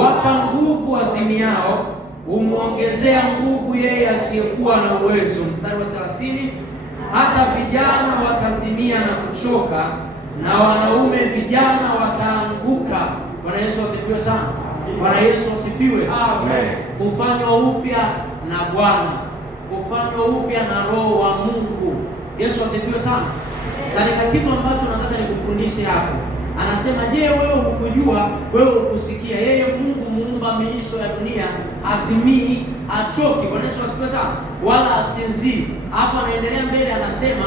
Wapa nguvu azimiao, humwongezea nguvu yeye asiyekuwa na uwezo. Mstari wa 30, hata vijana watazimia na kuchoka, na wanaume vijana wataanguka. Bwana Yesu asifiwe sana. Bwana Yesu asifiwe. Amen. Kufanywa upya na Bwana, kufanywa upya na Roho wa Mungu. Yesu asifiwe sana. Katika kitu ambacho nataka nikufundishe hapo, anasema, je, wewe hukujua, wewe hukusikia, yeye Mungu muumba miisho ya dunia azimii, achoki. Bwana Yesu asifiwe sana. Wala asinzii. Hapa anaendelea mbele, anasema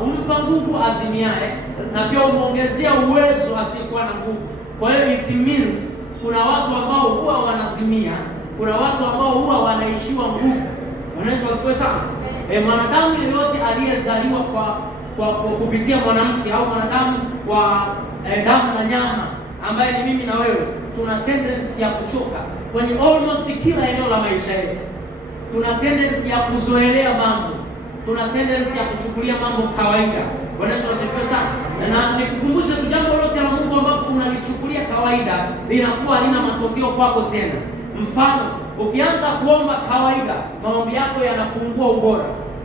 humpa nguvu azimiaye, na pia humwongezea uwezo asiyekuwa na nguvu. Kwa hiyo it means kuna watu ambao huwa wanazimia, kuna watu ambao huwa wanaishiwa nguvu. Bwana Yesu asifiwe sana. Mwanadamu yeyote aliyezaliwa kwa kupitia mwanamke au mwanadamu kwa damu na nyama, ambaye ni mimi na wewe, tuna tendency ya kuchoka kwenye almost kila eneo la maisha yetu. Tuna tendency ya kuzoelea mambo, tuna tendency ya kuchukulia mambo kawaida. Bwana Yesu asifiwe sana. Na nikukumbushe tu, jambo lote la Mungu ambapo unalichukulia kawaida linakuwa halina matokeo kwako tena. Mfano, ukianza kuomba kawaida, maombi yako yanapungua ubora.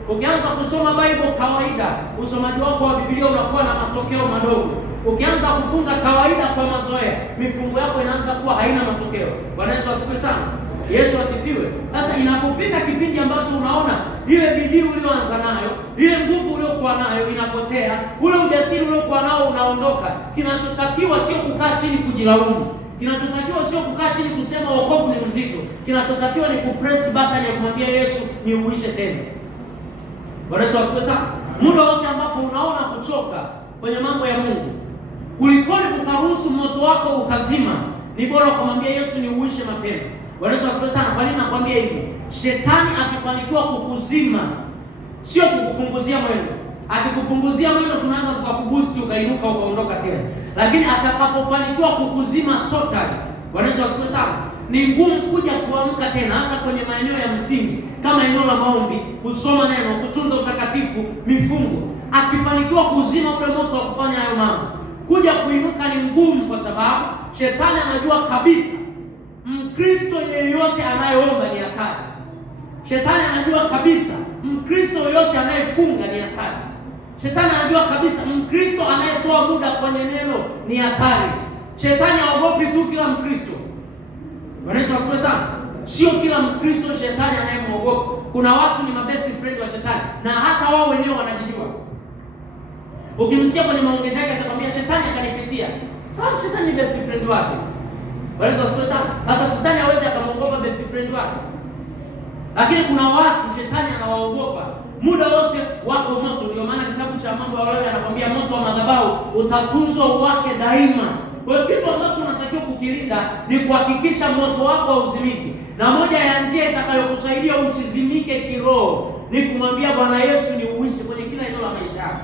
Ukianza kusoma Bible kawaida, usomaji wako wa Biblia unakuwa na matokeo madogo. Ukianza kufunga kawaida kwa mazoea, mifungo yako inaanza kuwa haina matokeo. Bwana Yesu asifiwe sana. Yesu asifiwe. Sasa inapofika kipindi ambacho unaona ile bidii ulioanza nayo, ile nguvu uliokuwa nayo inapotea, ule ujasiri uliokuwa nao unaondoka, kinachotakiwa sio kukaa chini kujilaumu. Kinachotakiwa sio kukaa chini kusema wokovu ni mzito. Kinachotakiwa ni kupress button ya kumwambia Yesu, niuishe tena. Bwana Yesu asifiwe sana. Muda wote ambapo unaona kuchoka kwenye mambo ya Mungu, kulikoni kukaruhusu moto wako ukazima, ni bora kumwambia Yesu, niuishe mapema. Bwana Yesu asifiwe sana. Kwa nini nakwambia hivi? Shetani akifanikiwa kukuzima, sio kukupunguzia mwendo. Akikupunguzia mwendo, tunaweza tukakuboost ukainuka ukaondoka tena. Lakini atakapofanikiwa kukuzima totally, Bwana Yesu asifiwe sana, ni ngumu kuja kuamka tena, hasa kwenye maeneo ya msingi kama eneo la maombi, kusoma neno, kutunza utakatifu, mifungo. Akifanikiwa kuzima ule moto wa kufanya hayo mambo, kuja kuinuka ni ngumu, kwa sababu shetani anajua kabisa Mkristo yeyote anayeomba ni hatari. Shetani anajua kabisa Mkristo yeyote anayefunga ni hatari. Shetani anajua kabisa Mkristo anayetoa muda kwenye neno ni hatari. Shetani haogopi tu kila Mkristo. Bwana Yesu asifiwe sana. Sio kila Mkristo shetani anayemwogopa. Kuna watu ni mabest friend wa shetani, na hata wao wenyewe wanajijua. Ukimsikia kwenye maongezi yake atakwambia shetani akanipitia. Sababu shetani ni best friend wake. Bwana Yesu asifiwe sana. Sasa shetani hawezi akamwogopa best friend wake. Lakini kuna watu shetani anawaogopa. Muda wote wako moto. Ndio maana kitabu cha Mambo ya Walawi anakwambia moto wa madhabahu utatunzwa wake daima. Kwa hiyo kitu ambacho unatakiwa kukilinda ni kuhakikisha moto wako hauzimiki. Na moja ya njia itakayokusaidia usizimike kiroho ni kumwambia Bwana Yesu, niuishe kwenye kila eneo la maisha yako.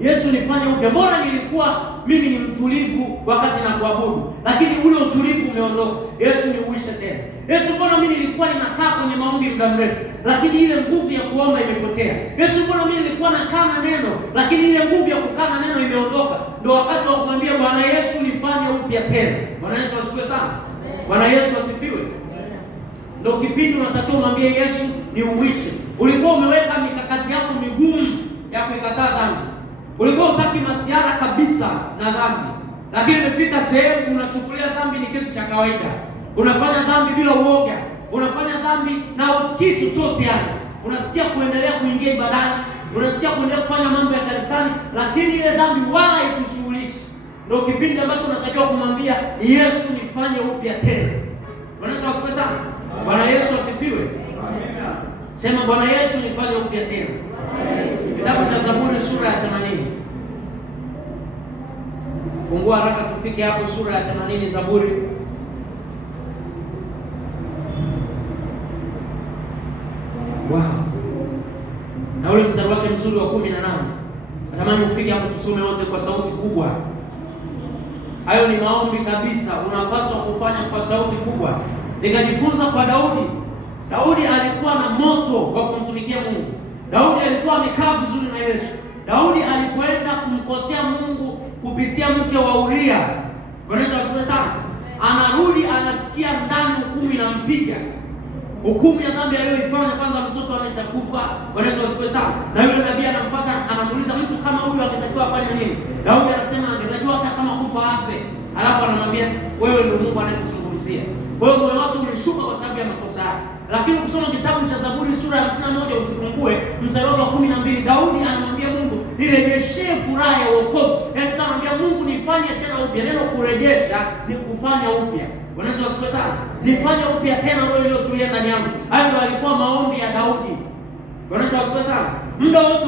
Yesu, nifanye upya. Mbona nilikuwa mimi ni mtulivu wakati na kuabudu, lakini ule utulivu umeondoka. Yesu, niuishe tena. Yesu, mbona mimi nilikuwa ninakaa kwenye maombi muda mrefu, lakini ile nguvu ya kuomba imepotea. Yesu, mbona mimi nilikuwa nakaa na neno, lakini ile nguvu ya kukaa na neno imeondoka. Ndio wakati wa kumwambia Bwana Yesu, nifanye upya tena. Bwana Yesu asifiwe sana. Bwana Yesu asifiwe. Ndio kipindi unatakiwa umwambie Yesu, niuishe. Ulikuwa umeweka mikakati yako migumu ya kuikataa dhambi. Ulikuwa utaki masiara kabisa na dhambi, lakini imefika sehemu unachukulia dhambi ni kitu cha kawaida. Unafanya dhambi bila uoga, unafanya dhambi na usikii chochote yani. Unasikia kuendelea kuingia ibadani, unasikia kuendelea kufanya mambo ya kanisani, lakini ile dhambi wala haikushughulishi. Ndio kipindi ambacho unatakiwa kumwambia Yesu, nifanye upya tena. Bwana Yesu asifiwe sana. Bwana Yesu asifiwe. Amen. Sema, Bwana Yesu, nifanye upya tena. Kitabu cha Zaburi sura ya 80. Fungua haraka tufike hapo, sura ya 80 Zaburi. Wow. Na ule mstari wake mzuri wa 18. Natamani ufike hapo tusome wote kwa sauti kubwa. Hayo ni maombi kabisa, unapaswa kufanya kwa sauti kubwa. Nikajifunza kwa Daudi. Daudi alikuwa na moto wa kumtumikia Mungu. Daudi alikuwa amekaa vizuri na Yesu. Daudi alipoenda kumkosea Mungu kupitia mke wa Uria. Bwana Yesu asifiwe sana. anarudi anasikia ndani hukumu inampiga, hukumu ya dhambi aliyoifanya. Kwanza mtoto ameshakufa, Bwana Yesu asifiwe sana. Na yule nabii anamfuata, anamuuliza mtu kama huyu angetakiwa afanye nini? Daudi anasema angetakiwa hata kama kufa afe. Alafu anamwambia wewe ndio Mungu anayekuzungumzia. Wewe moyo wako ulishuka kwa sababu ya makosa yako. Lakini ukisoma kitabu cha Zaburi sura ya 51 usifungue mstari wa 12, Daudi anamwambia Mungu, nirejeshe furaha ya wokovu. Yaani sasa anamwambia Mungu, nifanye tena upya. Neno kurejesha ni kufanya upya. Bwana Yesu asifiwe sana. Nifanye upya tena roho iliyotulia ndani yangu. Hayo ndio alikuwa maombi ya Daudi. Bwana Yesu asifiwe sana. Muda wote